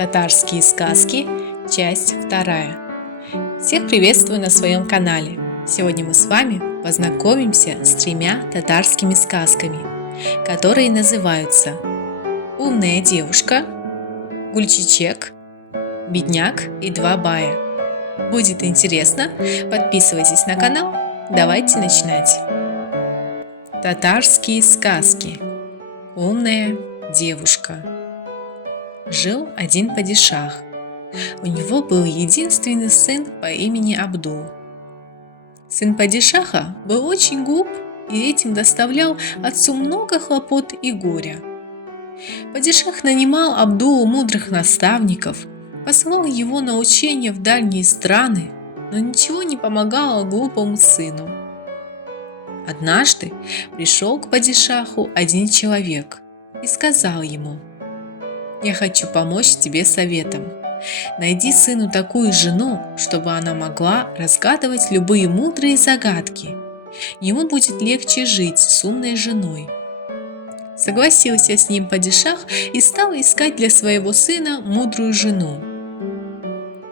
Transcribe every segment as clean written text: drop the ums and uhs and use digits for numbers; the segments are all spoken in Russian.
Татарские сказки, часть 2. Всех приветствую на своем канале. Сегодня мы с вами познакомимся с 3 татарскими сказками, которые называются «Умная девушка», «Гульчичек», «Бедняк и 2 бая». Будет интересно? Подписывайтесь на канал. Давайте начинать. Татарские сказки. Умная девушка. Жил один падишах. У него был единственный сын по имени Абдул. Сын падишаха был очень глуп и этим доставлял отцу много хлопот и горя. Падишах нанимал Абдулу мудрых наставников, послал его на учения в дальние страны, но ничего не помогало глупому сыну. Однажды пришел к падишаху один человек и сказал ему: «Я хочу помочь тебе советом. Найди сыну такую жену, чтобы она могла разгадывать любые мудрые загадки. Ему будет легче жить с умной женой». Согласился с ним падишах и стал искать для своего сына мудрую жену.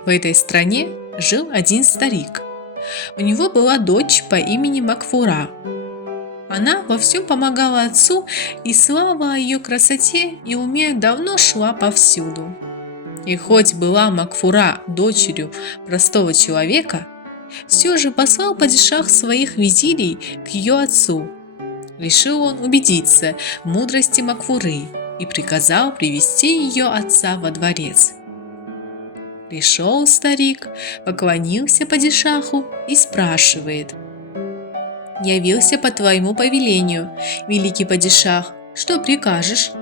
В этой стране жил один старик. У него была дочь по имени Макфура. Она во всем помогала отцу, и слава о ее красоте и уме давно шла повсюду. И хоть была Макфура дочерью простого человека, все же послал падишах своих визирей к ее отцу. Решил он убедиться в мудрости Макфуры и приказал привести ее отца во дворец. Пришел старик, поклонился падишаху и спрашивает: «Явился по твоему повелению, великий падишах, что прикажешь?»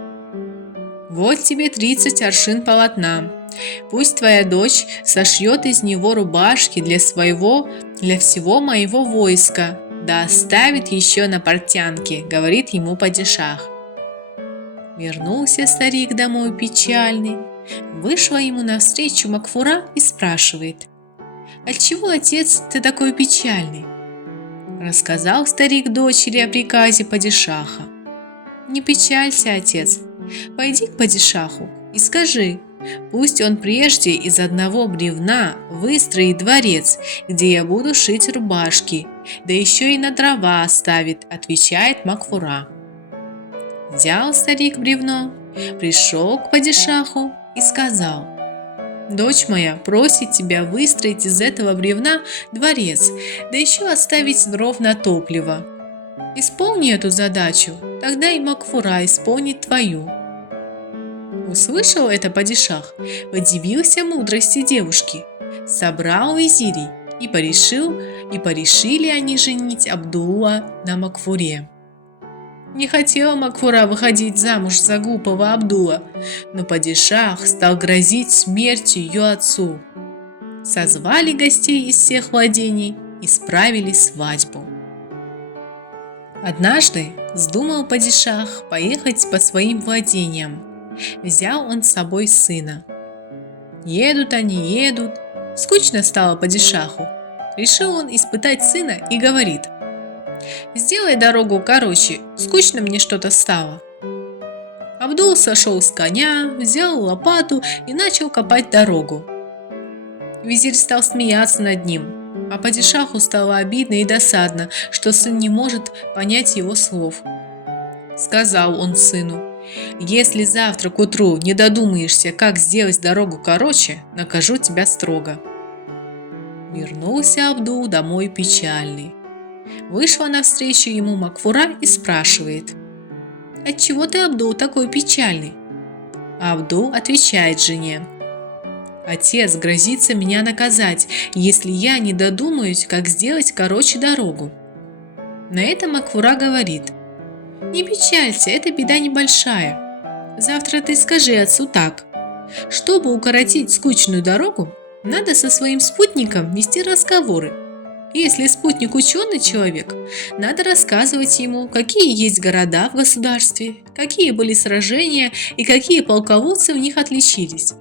«Вот тебе 30 аршин полотна. Пусть твоя дочь сошьет из него рубашки для всего моего войска, да оставит еще на портянке», — говорит ему падишах. Вернулся старик домой печальный. Вышла ему навстречу Макфура и спрашивает: «Отчего, отец, ты такой печальный?» Рассказал старик дочери о приказе падишаха. «Не печалься, отец, пойди к падишаху и скажи, пусть он прежде из одного бревна выстроит дворец, где я буду шить рубашки, да еще и на дрова оставит», — отвечает Макфура. Взял старик бревно, пришел к падишаху и сказал: «Дочь моя просит тебя выстроить из этого бревна дворец, да еще оставить дров на топливо. Исполни эту задачу, тогда и Макфура исполнит твою». Услышал это падишах, удивился мудрости девушки, собрал визирей и порешили они женить Абдула на Макфуре. Не хотела Макфура выходить замуж за глупого Абдула, но падишах стал грозить смертью ее отцу. Созвали гостей из всех владений и справили свадьбу. Однажды вздумал падишах поехать по своим владениям. Взял он с собой сына. Едут они, скучно стало падишаху. Решил он испытать сына и говорит: «Сделай дорогу короче, скучно мне что-то стало». Абдул сошел с коня, взял лопату и начал копать дорогу. Визирь стал смеяться над ним, а падишаху стало обидно и досадно, что сын не может понять его слов. Сказал он сыну: «Если завтра к утру не додумаешься, как сделать дорогу короче, накажу тебя строго». Вернулся Абдул домой печальный. Вышла навстречу ему Макфура и спрашивает: «Отчего ты, Абдул, такой печальный?» Абдул отвечает жене: «Отец грозится меня наказать, если я не додумаюсь, как сделать короче дорогу». На это Макфура говорит: «Не печалься, эта беда небольшая. Завтра ты скажи отцу так: чтобы укоротить скучную дорогу, надо со своим спутником вести разговоры. Если спутник ученый человек, надо рассказывать ему, какие есть города в государстве, какие были сражения и какие полководцы в них отличились.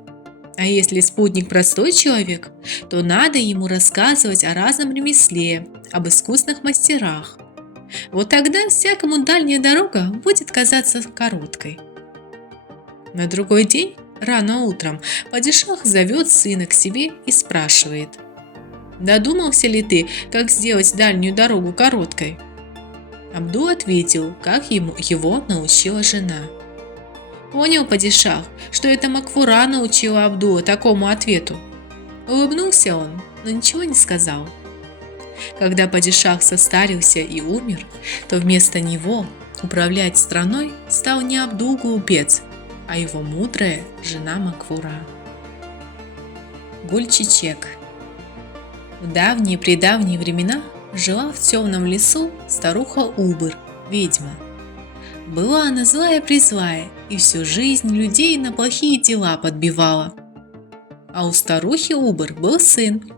А если спутник простой человек, то надо ему рассказывать о разном ремесле, об искусных мастерах. Вот тогда всякому дальняя дорога будет казаться короткой». На другой день Рано утром падишах зовет сына к себе и спрашивает: «Додумался ли ты, как сделать дальнюю дорогу короткой?» Абду ответил, как его научила жена. Понял падишах, что это Макфура научила Абдула такому ответу. Улыбнулся он, но ничего не сказал. Когда падишах состарился и умер, то вместо него управлять страной стал не Абдул глупец, а его мудрая жена Макфура. Гульчичек. В давние-предавние времена жила в темном лесу старуха Убыр, ведьма. Была она злая-призлая и всю жизнь людей на плохие дела подбивала. А у старухи Убыр был сын.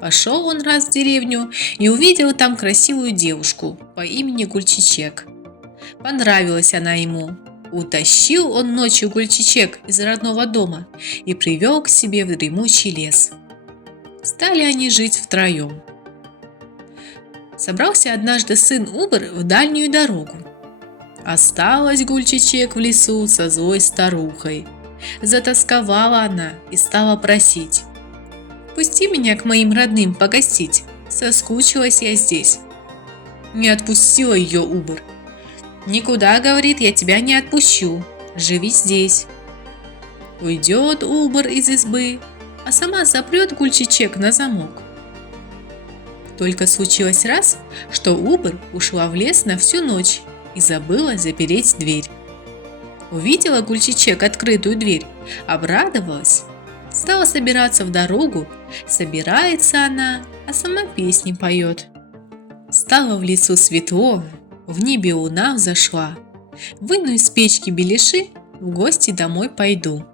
Пошел он раз в деревню и увидел там красивую девушку по имени Гульчичек. Понравилась она ему. Утащил он ночью Гульчичек из родного дома и привел к себе в дремучий лес. Стали они жить втроем. Собрался однажды сын Убыр в дальнюю дорогу. Осталась Гульчичек в лесу со злой старухой. Затасковала она и стала просить: «Пусти меня к моим родным погостить, соскучилась я здесь». Не отпустила ее Убыр. «Никуда, — говорит, — я тебя не отпущу, живи здесь». Уйдет Убыр из избы, а сама запрет Гульчичек на замок. Только случилось раз, что Убыр ушла в лес на всю ночь и забыла запереть дверь. Увидела Гульчичек открытую дверь, обрадовалась, стала собираться в дорогу. Собирается она, а сама песни поет. Стало в лесу светло, в небе луна взошла. Выну из печки беляши, в гости домой пойду.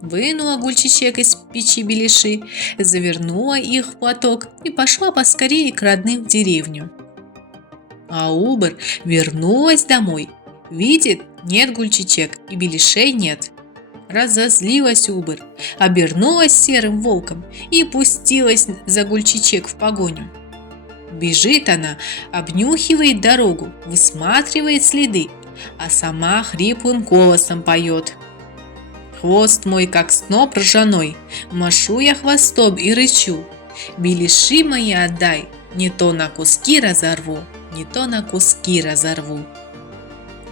Вынула Гульчичек из печи беляши, завернула их в платок и пошла поскорее к родным в деревню. А Убыр вернулась домой. Видит, нет Гульчичек и беляшей нет. Разозлилась Убыр, обернулась серым волком и пустилась за Гульчичек в погоню. Бежит она, обнюхивает дорогу, высматривает следы, а сама хриплым голосом поет: «Хвост мой, как сноп ржаной, машу я хвостом и рычу. Беляши мои отдай, не то на куски разорву, не то на куски разорву».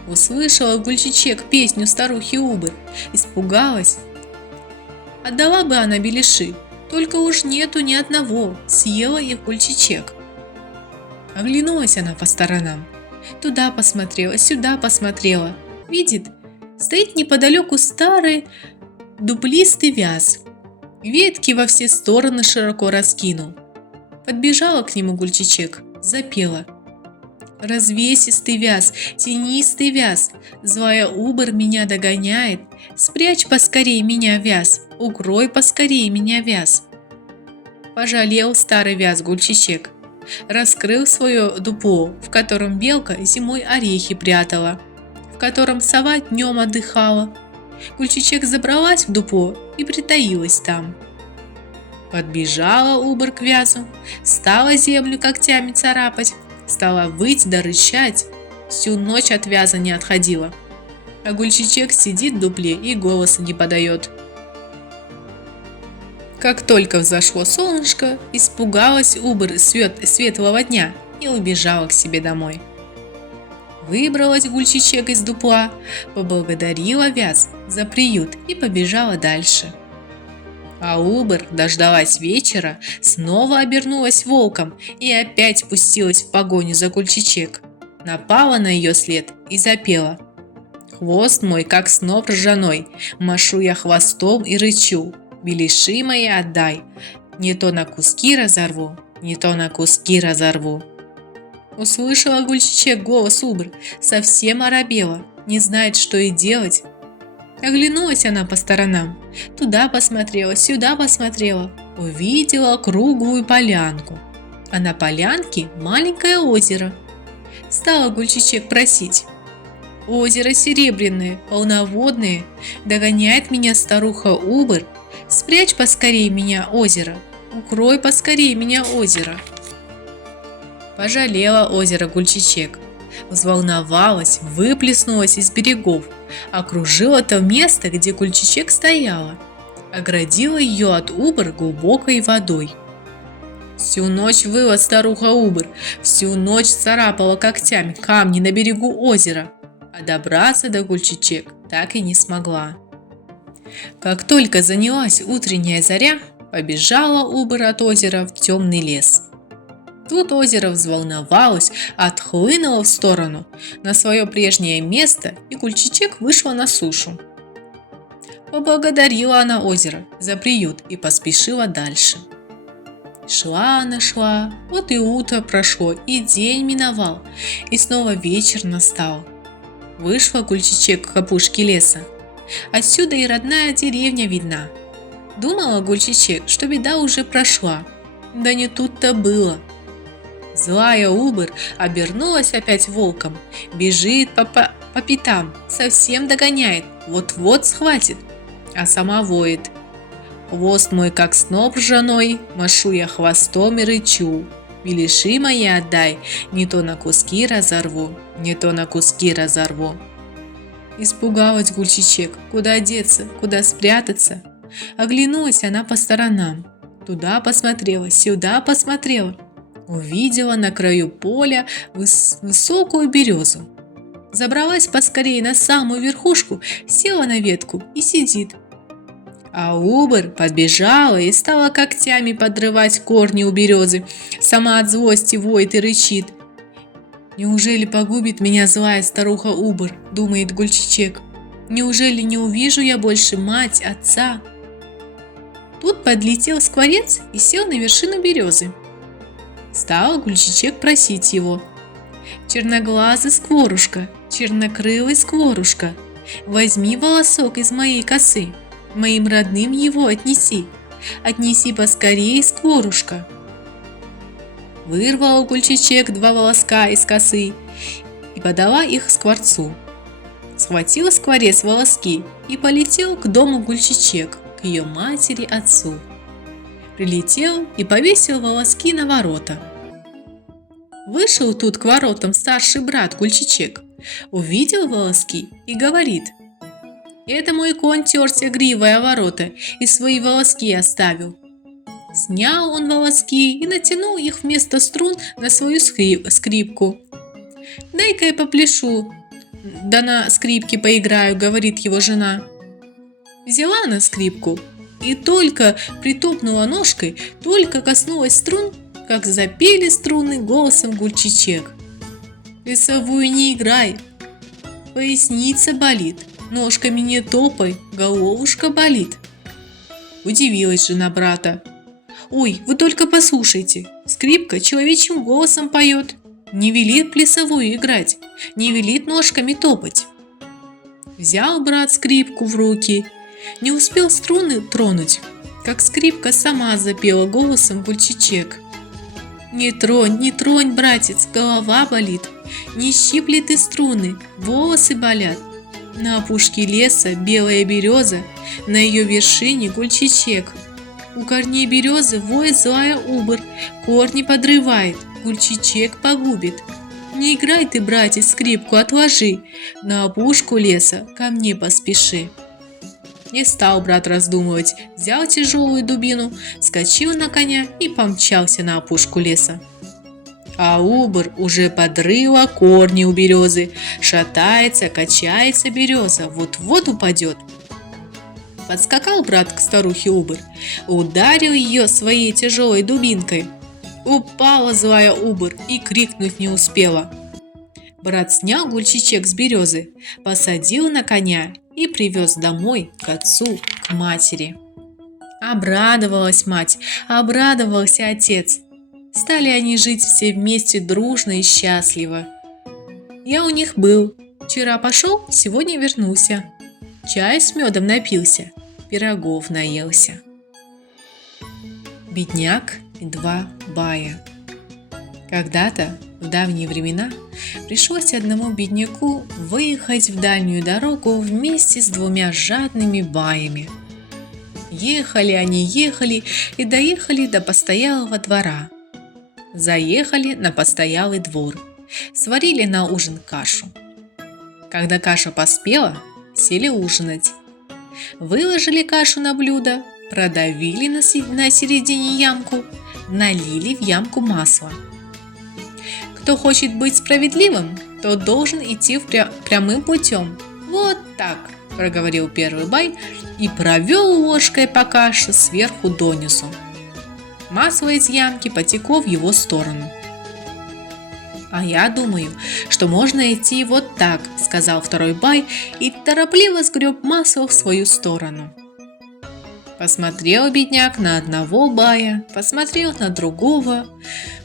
Услышала Гульчичек песню старухи Убыр, испугалась. Отдала бы она беляши, только уж нету ни одного, съела их Гульчичек. Оглянулась она по сторонам. Туда посмотрела, сюда посмотрела. Видит, стоит неподалеку старый дуплистый вяз. Ветки во все стороны широко раскинул. Подбежала к нему Гульчичек, запела: «Развесистый вяз, тенистый вяз, злая Убыр меня догоняет. Спрячь поскорей меня, вяз, укрой поскорей меня, вяз». Пожалел старый вяз Гульчичек. Раскрыл свое дупло, в котором белка зимой орехи прятала, в котором сова днем отдыхала. Гульчичек забралась в дупло и притаилась там. Подбежала Убыр к вязу, стала землю когтями царапать, стала выть да рычать, всю ночь от вяза не отходила. А Гульчичек сидит в дупле и голоса не подает. Как только взошло солнышко, испугалась Убыр светлого дня и убежала к себе домой. Выбралась Гульчичек из дупла, поблагодарила вяз за приют и побежала дальше. А Убыр дождалась вечера, снова обернулась волком и опять пустилась в погоню за Гульчичек. Напала на ее след и запела: «Хвост мой, как сноп ржаной, машу я хвостом и рычу. Беляши мои отдай, не то на куски разорву, не то на куски разорву». Услышала Гульчичек голос Убыр, совсем оробела, не знает, что и делать. Оглянулась она по сторонам, туда посмотрела, сюда посмотрела, увидела круглую полянку, а на полянке маленькое озеро. Стала Гульчичек просить: «Озеро серебряное, полноводное, догоняет меня старуха Убыр, спрячь поскорей меня, озеро, укрой поскорей меня, озеро». Пожалела озеро Гульчичек, взволновалась, выплеснулась из берегов, окружила то место, где Гульчичек стояла, оградила ее от Убр глубокой водой. Всю ночь выла старуха Убр, всю ночь царапала когтями камни на берегу озера, а добраться до Гульчичек так и не смогла. Как только занялась утренняя заря, побежала Убр от озера в темный лес. Тут озеро взволновалось, отхлынуло в сторону на свое прежнее место, и Гульчичек вышла на сушу. Поблагодарила она озеро за приют и поспешила дальше. Шла она, шла, вот и утро прошло, и день миновал, и снова вечер настал. Вышла Гульчичек к опушке леса. Отсюда и родная деревня видна. Думала Гульчичек, что беда уже прошла. Да не тут-то было. Злая Убр обернулась опять волком, бежит по пятам, совсем догоняет, вот-вот схватит, а сама воет. Хвост мой, как сноп ржаной, машу я хвостом и рычу. Беляши мои отдай, не то на куски разорву, не то на куски разорву. Испугалась Гульчичек, куда деться, куда спрятаться. Оглянулась она по сторонам, туда посмотрела, сюда посмотрела. Увидела на краю поля высокую березу. Забралась поскорее на самую верхушку, села на ветку и сидит. А Убр подбежала и стала когтями подрывать корни у березы. Сама от злости воет и рычит. «Неужели погубит меня злая старуха Убр?» – думает Гульчичек. «Неужели не увижу я больше мать, отца?» Тут подлетел скворец и сел на вершину березы. Стал Гульчичек просить его: «Черноглазый скворушка, чернокрылый скворушка, возьми волосок из моей косы, моим родным его отнеси, отнеси поскорее, скворушка». Вырвала Гульчичек 2 волоска из косы и подала их скворцу. Схватил скворец волоски и полетел к дому Гульчичек, к ее матери-отцу. Прилетел и повесил волоски на ворота. Вышел тут к воротам старший брат Гульчичек, увидел волоски и говорит: «Это мой конь терся гривой о ворота и свои волоски оставил». Снял он волоски и натянул их вместо струн на свою скрипку. «Дай-ка я попляшу, да на скрипке поиграю», — говорит его жена. Взяла на скрипку и только притопнула ножкой, только коснулась струн, как запели струны голосом Гульчичек: «Плясовую не играй, поясница болит, ножками не топай, головушка болит». Удивилась жена брата. «Ой, вы только послушайте, скрипка человечьим голосом поет, не велит плясовую играть, не велит ножками топать». Взял брат скрипку в руки, не успел струны тронуть, как скрипка сама запела голосом Гульчичек: не тронь, братец, голова болит, не щипли ты струны, волосы болят». На опушке леса белая береза, на ее вершине Гульчичек. У корней березы воет злая Убр, корни подрывает, Гульчичек погубит. Не играй ты, братец, скрипку отложи, на опушку леса ко мне поспеши. Не стал брат раздумывать, взял тяжелую дубину, скочил на коня и помчался на опушку леса. А Убр уже подрыла корни у березы, шатается, качается береза, вот-вот упадет. Подскакал брат к старухе Убр, ударил ее своей тяжелой дубинкой. Упала злая Убр и крикнуть не успела. Брат снял Гульчичек с березы, посадил на коня и привез домой к отцу, к матери. Обрадовалась мать, обрадовался отец. Стали они жить все вместе дружно и счастливо. Я у них был. Вчера пошел, сегодня вернулся. Чай с медом напился, пирогов наелся. Бедняк и 2 бая. Когда-то, в давние времена, пришлось одному бедняку выехать в дальнюю дорогу вместе с 2 жадными баями. Ехали они, ехали и доехали до постоялого двора. Заехали на постоялый двор, сварили на ужин кашу. Когда каша поспела, сели ужинать. Выложили кашу на блюдо, продавили на середине ямку, налили в ямку масло. Кто хочет быть справедливым, тот должен идти прямым путем. Вот так, проговорил первый бай и провел ложкой по каше сверху донизу. Масло из ямки потекло в его сторону. «А я думаю, что можно идти вот так», — сказал второй бай и торопливо сгреб масло в свою сторону. Посмотрел бедняк на одного бая, посмотрел на другого,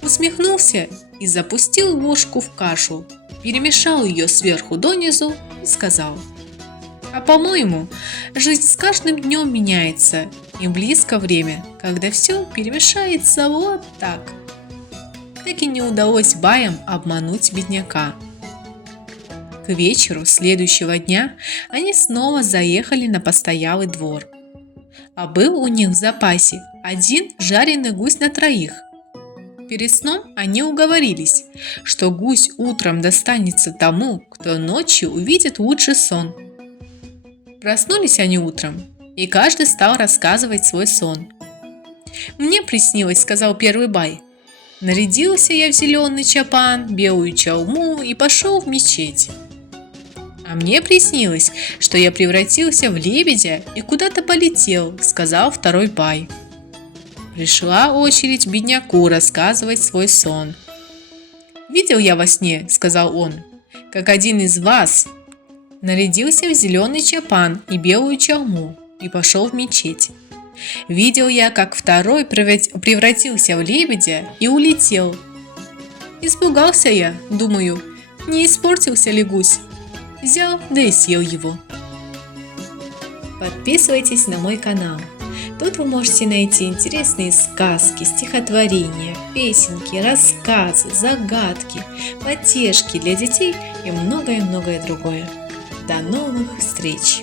усмехнулся и запустил ложку в кашу, перемешал ее сверху донизу и сказал: «А по-моему, жизнь с каждым днем меняется, и близко время, когда все перемешается вот так». Так и не удалось баям обмануть бедняка. К вечеру следующего дня они снова заехали на постоялый двор. А был у них в запасе один жареный гусь на троих. Перед сном они уговорились, что гусь утром достанется тому, кто ночью увидит лучший сон. Проснулись они утром, и каждый стал рассказывать свой сон. «Мне приснилось», — сказал первый бай. «Нарядился я в зеленый чапан, белую чалму и пошел в мечеть». «А мне приснилось, что я превратился в лебедя и куда-то полетел», — сказал второй бай. Пришла очередь бедняку рассказывать свой сон. «Видел я во сне», — сказал он, — «как один из вас нарядился в зеленый чапан и белую чалму и пошел в мечеть. Видел я, как второй превратился в лебедя и улетел. Испугался я, думаю, не испортился ли гусь. Взял, да и съел его». Подписывайтесь на мой канал. Тут вы можете найти интересные сказки, стихотворения, песенки, рассказы, загадки, потешки для детей и многое-многое другое. До новых встреч!